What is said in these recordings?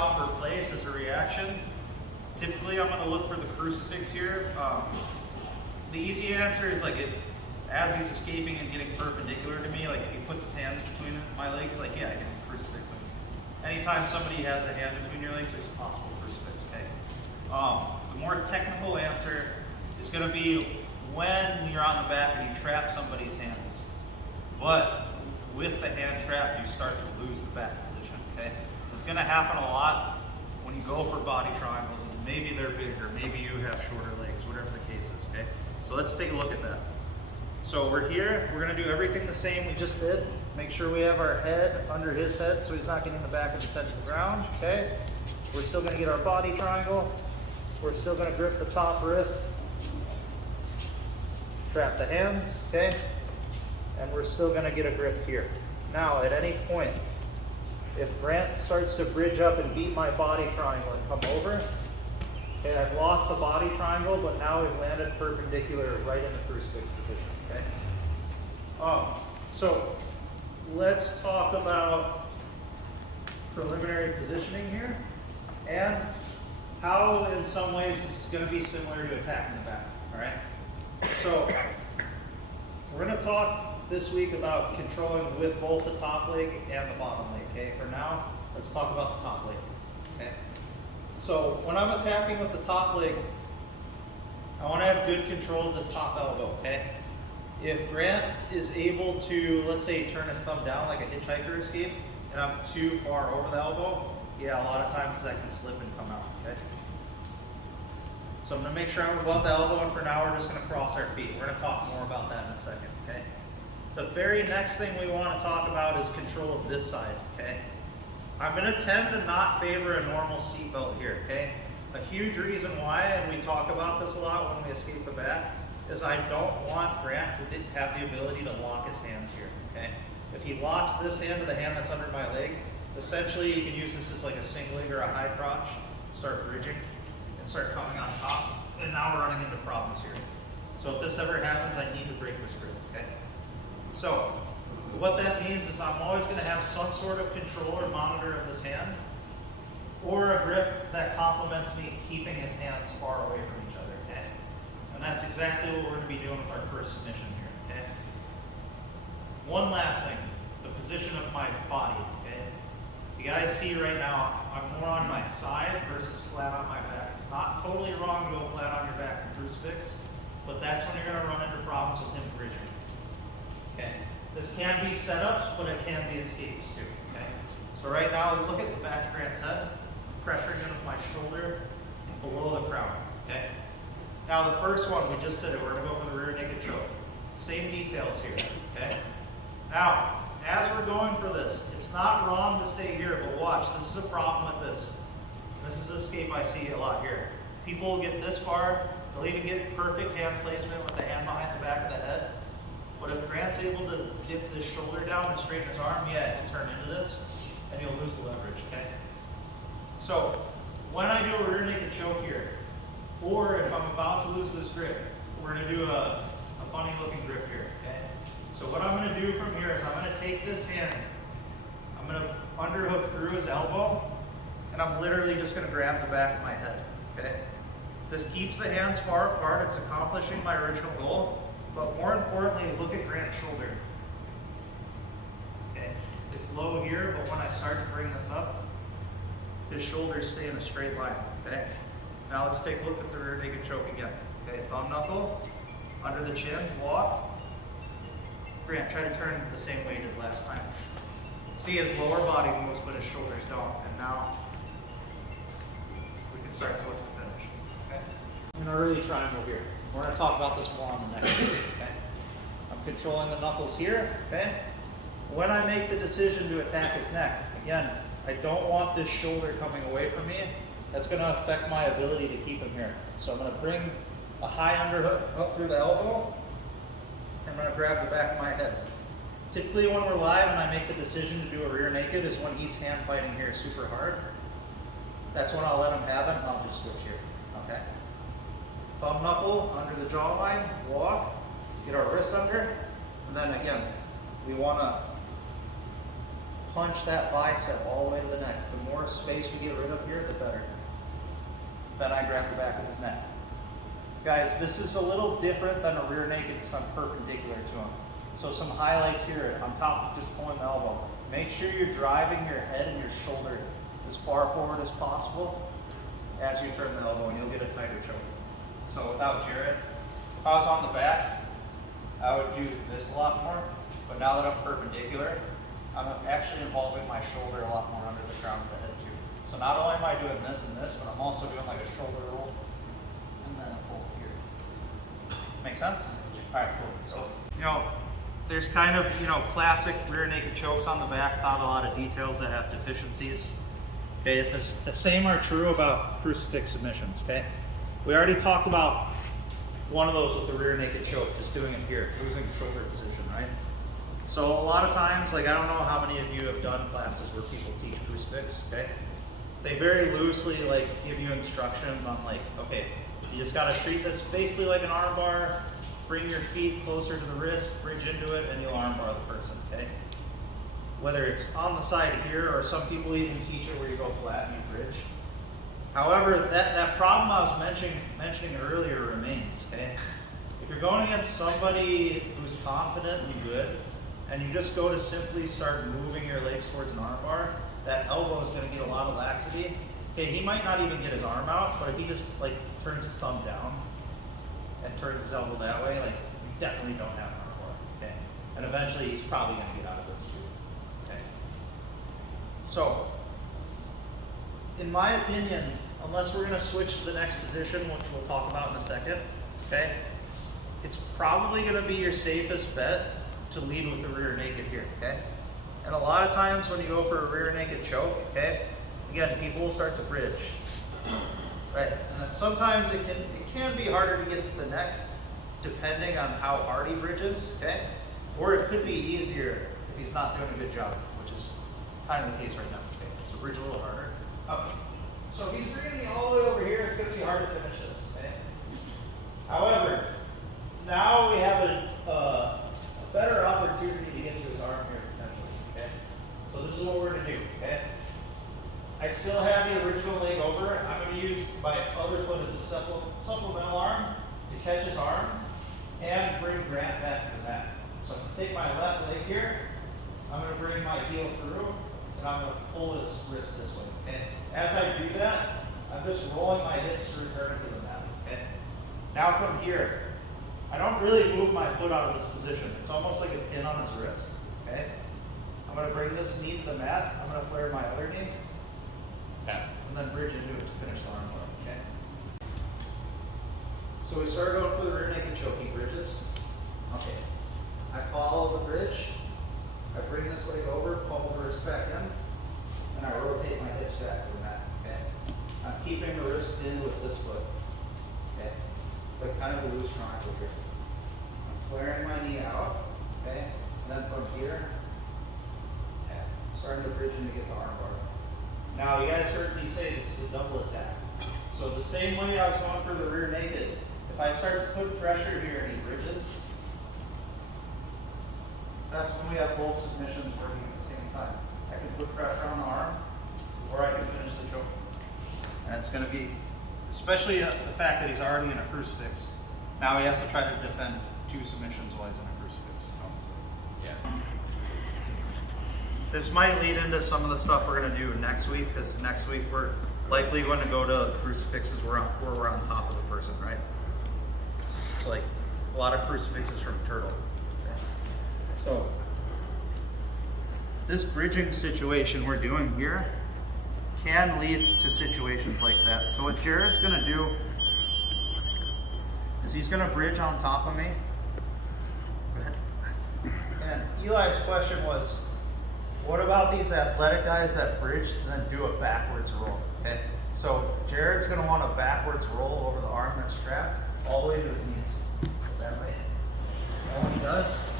proper place as a reaction. Typically, I'm going to look for the crucifix here. The easy answer is like if, as he's escaping and getting perpendicular to me, like if he puts his hand between my legs, like yeah, I can crucifix him. Anytime somebody has a hand between your legs, there's a possible crucifix. Okay. The more technical answer is going to be when you're on the back and you trap somebody's hands. But with the hand trap, you start to lose the back position. Okay. This is going to happen a lot when you go for body triangles, and maybe they're bigger, maybe you have shorter legs, whatever the case is. Okay. So let's take a look at that. So we're here, we're going to do everything the same we just did. Make sure we have our head under his head so he's not getting the back of his head to the ground, okay? We're still going to get our body triangle. We're still going to grip the top wrist. Trap the hands, okay? And we're still going to get a grip here. Now, at any point, if Grant starts to bridge up and beat my body triangle and come over, okay, I've lost the body triangle, but now we've landed perpendicular right in the crucifix position, okay? So let's talk about preliminary positioning here and how in some ways this is going to be similar to attacking the back, all right? So we're going to talk this week about controlling with both the top leg and the bottom leg, okay? For now, let's talk about the top leg, okay? So when I'm attacking with the top leg, I want to have good control of this top elbow, okay? If Grant is able to, let's say, turn his thumb down like a hitchhiker escape, and I'm too far over the elbow, yeah, a lot of times that can slip and come out, okay? So I'm going to make sure I'm above the elbow, and for now we're just going to cross our feet. We're going to talk more about that in a second, okay? The very next thing we want to talk about is control of this side, okay? I'm going to tend to not favor a normal seatbelt here, okay? A huge reason why, and we talk about this a lot when we escape the back, is I don't want Grant to have the ability to lock his hands here, okay? If he locks this hand to the hand that's under my leg, essentially you can use this as like a sing leg or a high crotch, start bridging, and start coming on top, and now we're running into problems here. So if this ever happens, I need to break this grip, okay? So what that means is I'm always going to have some sort of control or monitor of this hand, or a grip that complements me keeping his hands far away from each other, okay? And that's exactly what we're going to be doing with our first submission here, okay? One last thing, the position of my body, okay? You guys see right now, I'm more on my side versus flat on my back. It's not totally wrong to go flat on your back in crucifix, but that's when you're going to run into problems with him bridging, okay? This can be setups, but it can be escapes too, okay? So right now, look at the back of Grant's head, pressuring into my shoulder below the crown, okay? Now the first one, we just did it. We're going to go for the rear naked choke. Same details here, okay? Now, as we're going for this, it's not wrong to stay here, but watch, this is a problem with this. This is an escape I see a lot here. People will get this far, they'll even get perfect hand placement with the hand behind the back of the head. But if Grant's able to dip this shoulder down and straighten his arm, yeah, he'll turn into this, and you'll lose the leverage, okay? So, when I do a rear naked choke here, or if I'm about to lose this grip, we're going to do a funny looking grip here, okay? So what I'm going to do from here is I'm going to take this hand, I'm going to underhook through his elbow, and I'm literally just going to grab the back of my head, okay? This keeps the hands far apart, it's accomplishing my original goal, but more importantly, look at Grant's shoulder, okay? It's low here, but when I start to bring this up, his shoulders stay in a straight line, okay? Now let's take a look at the rear naked choke again. Okay, thumb knuckle, under the chin, walk. Grant, try to turn the same way you did last time. See his lower body moves, but his shoulders don't. And now we can start to look to finish. Okay? In our early triangle here. We're going to talk about this more on the next video, okay? I'm controlling the knuckles here, okay? When I make the decision to attack his neck, again, I don't want this shoulder coming away from me. That's going to affect my ability to keep him here. So I'm going to bring a high underhook up through the elbow. I'm going to grab the back of my head. Typically when we're live and I make the decision to do a rear naked is when he's hand fighting here super hard. That's when I'll let him have it and I'll just switch here, okay? Thumb knuckle under the jawline, walk, get our wrist under, and then again, we want to punch that bicep all the way to the neck. The more space we get rid of here, the better. Then I grab the back of his neck. Guys, this is a little different than a rear naked because I'm perpendicular to him. So some highlights here on top of just pulling the elbow. Make sure you're driving your head and your shoulder as far forward as possible as you turn the elbow, and you'll get a tighter choke. So without Jared, if I was on the back, I would do this a lot more, but now that I'm perpendicular, I'm actually involving my shoulder a lot more under the crown of the head too. So not only am I doing this and this, but I'm also doing like a shoulder roll and then a pull here. Make sense? All right, cool. So, you know, there's kind of, you know, classic rear naked chokes on the back, not a lot of details that have deficiencies. Okay, the same are true about crucifix submissions, okay? We already talked about one of those with the rear naked choke, just doing it here, losing shoulder position, right? So a lot of times, like I don't know how many of you have done classes where people teach crucifix, okay? They very loosely like give you instructions on like, okay, you just gotta treat this basically like an arm bar, bring your feet closer to the wrist, bridge into it, and you'll arm bar the person, okay? Whether it's on the side here, or some people even teach it where you go flat and you bridge. However, that problem I was mentioning earlier remains, okay? If you're going against somebody who's confident and good, and you just go to simply start moving your legs towards an arm bar, that elbow is gonna get a lot of laxity. Okay, he might not even get his arm out, but if he just like turns his thumb down and turns his elbow that way, like you definitely don't have an arm bar, okay? And eventually he's probably gonna get out of this too. So, in my opinion, unless we're going to switch to the next position, which we'll talk about in a second, okay, it's probably going to be your safest bet to lead with the rear naked here, okay? And a lot of times when you go for a rear naked choke, okay, again, people will start to bridge, right? And then sometimes it can be harder to get to the neck depending on how hard he bridges, okay? Or it could be easier if he's not doing a good job, which is kind of the case right now. Okay, so bridge a little harder. Okay. So if he's bringing me all the way over here, it's going to be hard to finish this. Okay. However, now we have a better opportunity to get to his arm here potentially. Okay. So this is what we're going to do. Okay. I still have the original leg over. I'm going to use my other foot as a supplemental arm to catch his arm and bring Grant back to the mat. So I'm going to take my left leg here. I'm going to bring my heel through. And I'm going to pull his wrist this way, okay? As I do that, I'm just rolling my hips to return him to the mat, okay? Now from here, I don't really move my foot out of this position. It's almost like a pin on his wrist, okay? I'm going to bring this knee to the mat. I'm going to flare my other knee. Tap. And then bridge into it to finish the arm bar, okay? So we start going for the rear naked choke. He bridges. Okay. I follow the bridge. I bring this leg over, pummel the wrist back in, and I rotate my hips back to the mat, okay? I'm keeping the wrist in with this foot, okay? It's like kind of a loose triangle here. I'm flaring my knee out, okay? And then from here, tap. Starting to bridge in to get the arm bar. Now, you guys heard me say this is a double attack. So the same way I was going for the rear naked, if I start to put pressure here and he bridges, that's when we have both submissions working at the same time. I can put pressure on the arm, or I can finish the choke. And it's going to be, especially the fact that he's already in a crucifix, now he has to try to defend two submissions while he's in a crucifix. Yeah. This might lead into some of the stuff we're going to do next week, because next week we're likely going to go to crucifixes where we're on top of the person, right? It's like a lot of crucifixes from Turtle. So, this bridging situation we're doing here can lead to situations like that. So what Jared's gonna do is he's gonna bridge on top of me. Go ahead. And Eli's question was, what about these athletic guys that bridge and then do a backwards roll? Okay. So Jared's gonna want a backwards roll over the arm that's strapped all the way to his knees. Is that right? And when he does,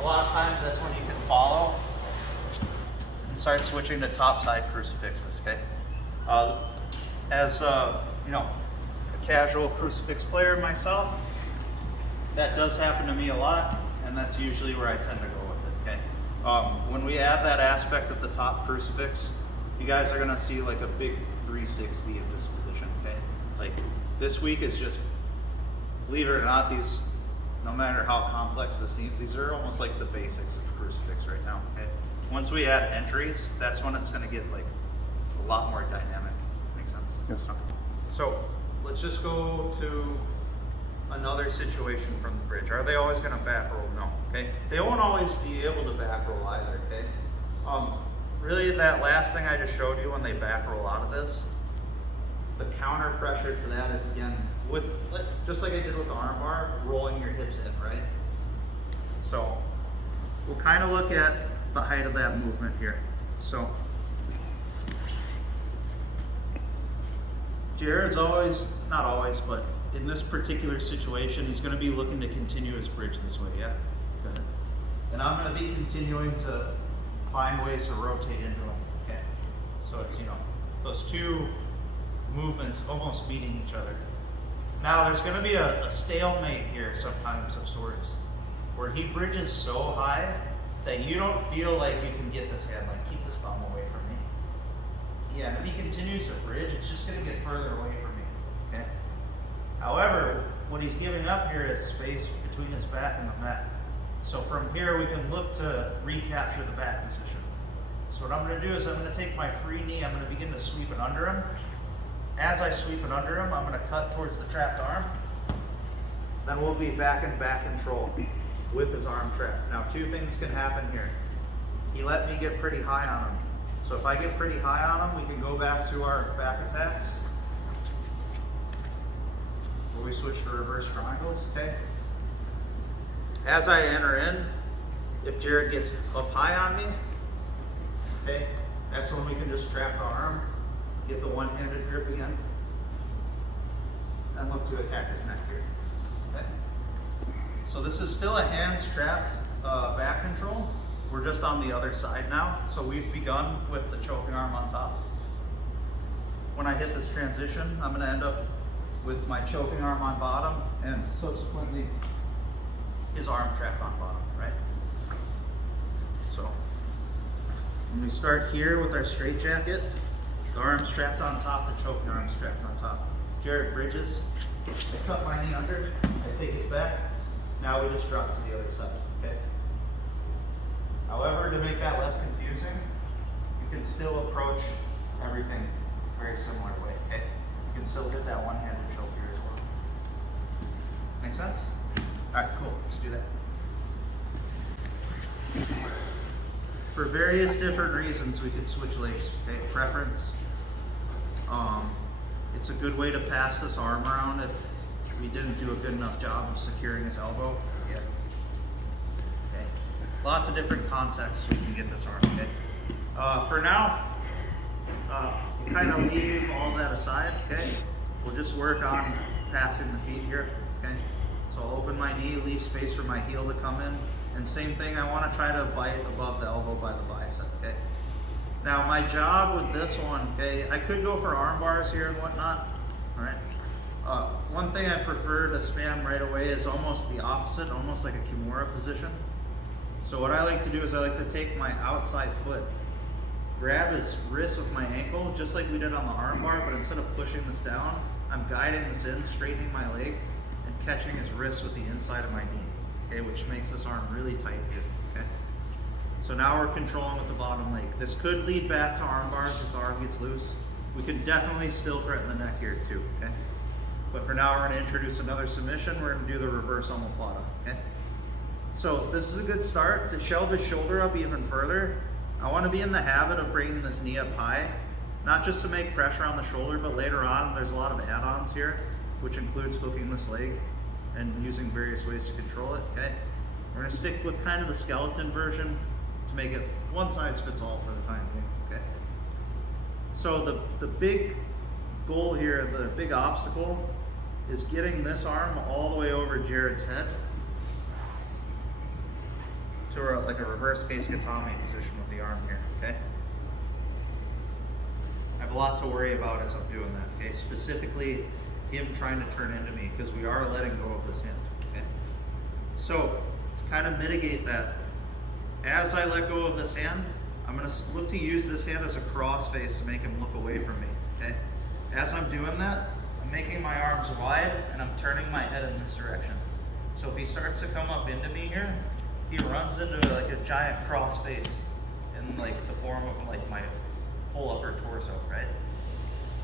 a lot of times that's when you can follow and start switching to top side crucifixes, okay? As you know, a casual crucifix player myself, that does happen to me a lot, and that's usually where I tend to go with it, okay? When we add that aspect of the top crucifix, you guys are gonna see like a big 360 of this position, okay? Like this week is just, believe it or not, these, no matter how complex this seems, these are almost like the basics of crucifix right now, okay? Once we add entries, that's when it's gonna get like a lot more dynamic. Make sense? Yes. Okay. So let's just go to another situation from the bridge. Are they always gonna back roll? No, okay? They won't always be able to back roll either, okay? Really that last thing I just showed you when they back roll out of this, the counter pressure to that is again, with just like I did with the arm bar, rolling your hips in, right? So we'll kind of look at the height of that movement here. So Jared's always, not always, but in this particular situation, he's going to be looking to continue his bridge this way, yeah? Good. And I'm going to be continuing to find ways to rotate into him, okay? So it's, you know, those two movements almost meeting each other. Now there's going to be a stalemate here sometimes of sorts, where he bridges so high that you don't feel like you can get this hand, like keep this thumb away from me. Yeah, and if he continues to bridge, it's just going to get further away from me, okay? However, what he's giving up here is space between his back and the mat. So from here, we can look to recapture the back position. So what I'm going to do is I'm going to take my free knee, I'm going to begin to sweep it under him. As I sweep it under him, I'm going to cut towards the trapped arm. Then we'll be back in back control with his arm trapped. Now, two things can happen here. He let me get pretty high on him. So if I get pretty high on him, we can go back to our back attacks, where we switch to reverse triangles, okay? As I enter in, if Jared gets up high on me, okay, that's when we can just trap the arm, get the one-handed grip again, and look to attack his neck here, okay? So this is still a hands-trapped back control. We're just on the other side now. So we've begun with the choking arm on top. When I hit this transition, I'm gonna end up with my choking arm on bottom and subsequently his arm trapped on bottom, right? So when we start here with our straight jacket, the arm's strapped on top, the choking arm's strapped on top. Jared bridges, I cut my knee under, I take his back, now we just drop to the other side, okay? However, to make that less confusing, you can still approach everything very similar way, okay? You can still hit that one-handed choke here as well. Make sense? All right, cool, let's do that. For various different reasons, we could switch legs, okay? Preference. It's a good way to pass this arm around if we didn't do a good enough job of securing his elbow. Yeah. Okay. Lots of different contexts we can get this arm, okay? For now, kind of leave all that aside, okay? We'll just work on passing the feet here, okay? So I'll open my knee, leave space for my heel to come in. And same thing, I want to try to bite above the elbow by the bicep, okay? Now my job with this one, okay, I could go for arm bars here and whatnot, all right? One thing I prefer to spam right away is almost the opposite, almost like a Kimura position. So what I like to do is I like to take my outside foot, grab his wrist with my ankle, just like we did on the arm bar, but instead of pushing this down, I'm guiding this in, straightening my leg, and catching his wrist with the inside of my knee, okay, which makes this arm really tight here, okay? So now we're controlling with the bottom leg. This could lead back to arm bars if the arm gets loose. We can definitely still threaten the neck here too, okay? But for now, we're gonna introduce another submission. We're gonna do the reverse omoplata, okay? So this is a good start. To shelve his shoulder up even further, I wanna be in the habit of bringing this knee up high, not just to make pressure on the shoulder, but later on, there's a lot of add-ons here, which includes hooking this leg and using various ways to control it, okay? We're gonna stick with kind of the skeleton version to make it one size fits all for the time being, okay? So the big goal here, the big obstacle, is getting this arm all the way over Jared's head to like a reverse case gatame position with the arm here, okay? I have a lot to worry about as I'm doing that, okay? Specifically, him trying to turn into me, because we are letting go of this hand, okay? So, to kind of mitigate that, as I let go of this hand, I'm going to look to use this hand as a cross face to make him look away from me, okay? As I'm doing that, I'm making my arms wide and I'm turning my head in this direction. So if he starts to come up into me here, he runs into like a giant cross face in like the form of like my whole upper torso, right?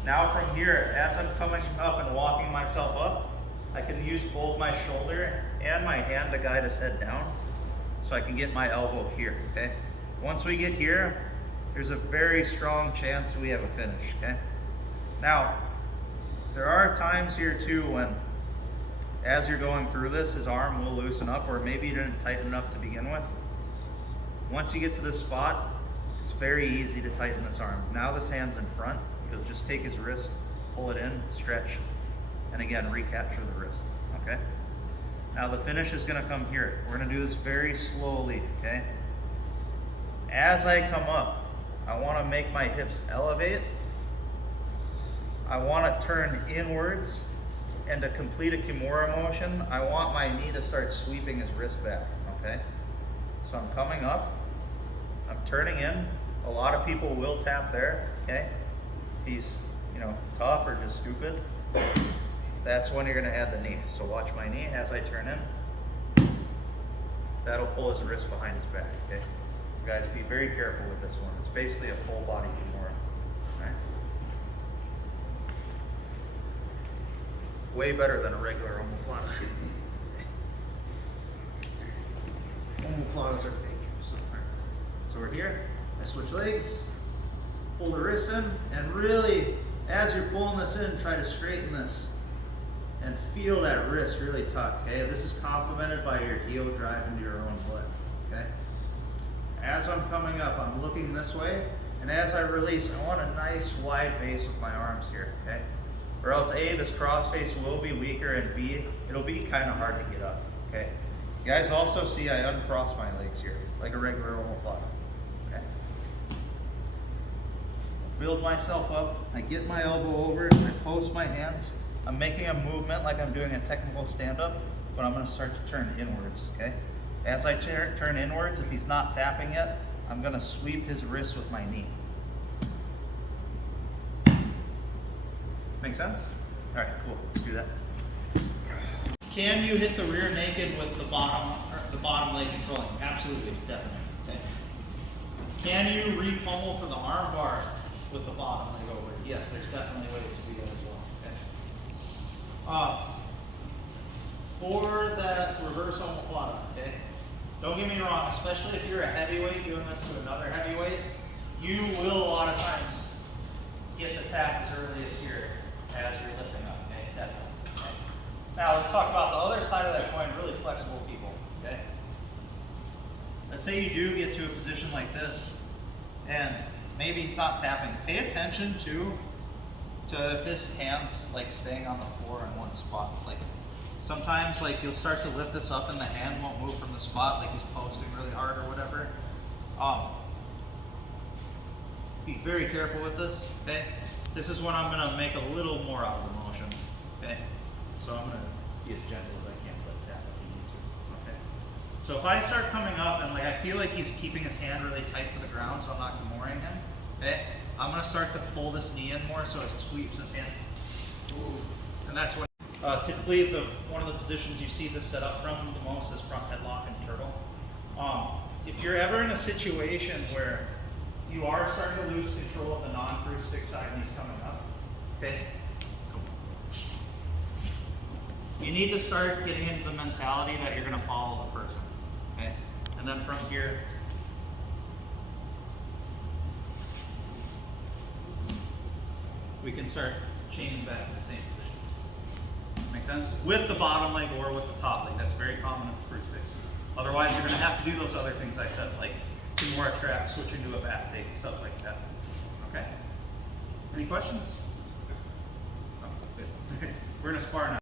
Now from here, as I'm coming up and walking myself up, I can use both my shoulder and my hand to guide his head down so I can get my elbow here, okay? Once we get here, there's a very strong chance we have a finish, okay? Now, there are times here too when, as you're going through this, his arm will loosen up, or maybe you didn't tighten enough to begin with. Once you get to this spot, it's very easy to tighten this arm. Now this hand's in front, he'll just take his wrist, pull it in, stretch, and again, recapture the wrist, okay? Now the finish is gonna come here. We're gonna do this very slowly, okay? As I come up, I wanna make my hips elevate. I wanna turn inwards, and to complete a Kimura motion, I want my knee to start sweeping his wrist back, okay? So I'm coming up, I'm turning in. A lot of people will tap there, okay? If he's, tough or just stupid, that's when you're gonna add the knee. So watch my knee as I turn in. That'll pull his wrist behind his back, okay? You guys be very careful with this one. It's basically a full body Kimura, right? Way better than a regular Omoplata. Omoplatas are fake. So we're here, I switch legs, pull the wrist in, and really, as you're pulling this in, try to straighten this and feel that wrist really tuck, okay? This is complemented by your heel drive into your own foot, okay? As I'm coming up, I'm looking this way, and as I release, I want a nice wide base with my arms here, okay? Or else A, this cross face will be weaker, and B, it'll be kind of hard to get up, okay? You guys also see I uncross my legs here, like a regular Omoplata, okay? Build myself up, I get my elbow over, I post my hands, I'm making a movement like I'm doing a technical stand-up, but I'm gonna start to turn inwards, okay? As I turn inwards, if he's not tapping yet, I'm gonna sweep his wrist with my knee. Make sense? All right, cool, let's do that. Can you hit the rear naked with the bottom leg controlling? Absolutely, definitely, okay? Can you re-pummel for the arm bar with the bottom leg over? Yes, there's definitely ways to do that as well, okay? For that reverse Omoplata, okay? Don't get me wrong, especially if you're a heavyweight doing this to another heavyweight, you will a lot of times get the tap as early as here as you're lifting up, okay? Definitely, okay? Now let's talk about the other side of that coin, really flexible people, okay? Let's say you do get to a position like this, and maybe he's not tapping. Pay attention to if his hand's like staying on the floor in one spot. Like sometimes like you'll start to lift this up and the hand won't move from the spot, like he's posting really hard or whatever. Be very careful with this, okay? This is when I'm gonna make a little more out of the motion, okay? So I'm gonna be as gentle as I can with that tap if you need to, okay? So if I start coming up and like I feel like he's keeping his hand really tight to the ground so I'm not Kimuring him, okay? I'm gonna start to pull this knee in more so it sweeps his hand. Ooh. And that's when, typically one of the positions you see this set up from the most is front headlock and turtle. If you're ever in a situation where you are starting to lose control of the non-crucifix side and he's coming up, okay? You need to start getting into the mentality that you're gonna follow the person, okay? And then from here, we can start chaining back to the same positions. Make sense? With the bottom leg or with the top leg. That's very common with the crucifix. Otherwise, you're gonna have to do those other things I said, like Kimura trap, switching to a back take, stuff like that. Okay? Any questions? Oh, good. We're gonna spar now.